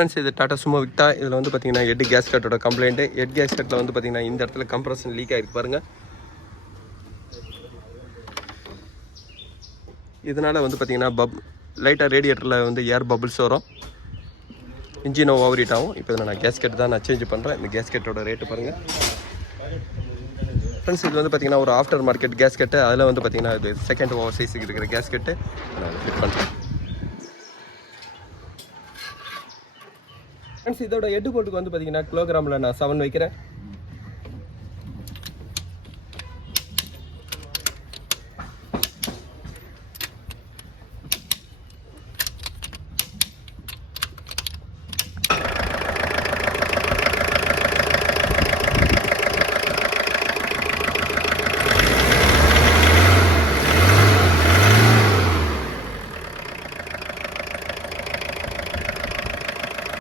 Friends இது Tata Sumo விக்டா. இதில் வந்து பார்த்தீங்கன்னா ஹெட் கேஸ்கட்டோட கம்ப்ளைண்ட்டு. ஹெட் கேஸ்கட்டில் வந்து பார்த்தீங்கன்னா இந்த இடத்துல கம்ப்ரஷன் லீக் ஆகிருக்கு பாருங்கள். இதனால் வந்து பார்த்தீங்கன்னா லைட்டாக ரேடியேட்டரில் வந்து ஏர் பபுள்ஸ் வரும், இன்ஜின் ஓவர் ஹீட் ஆகும். இப்போ இதில் நான் கேஸ்கெட் தான் சேஞ்ச் பண்ணுறேன். இந்த கேஸ்கெட்டோட ரேட்டு பாருங்கள் ஃப்ரெண்ட்ஸ். இது வந்து பார்த்தீங்கன்னா ஒரு ஆஃப்டர் மார்க்கெட் கேஸ்கெட்டு. அதில் வந்து பார்த்தீங்கன்னா இது செகண்ட் ஓவர் சைஸுக்கு இருக்கிற கேஸ்கெட்டு நான் ஃபிட் பண்ணுறேன். ஃப்ரெண்ட்ஸ் இதோட ஹெட் போல்ட்டுக்கு வந்து பார்த்தீங்கன்னா கிலோகிராமில் நான் 7 வைக்கிறேன்.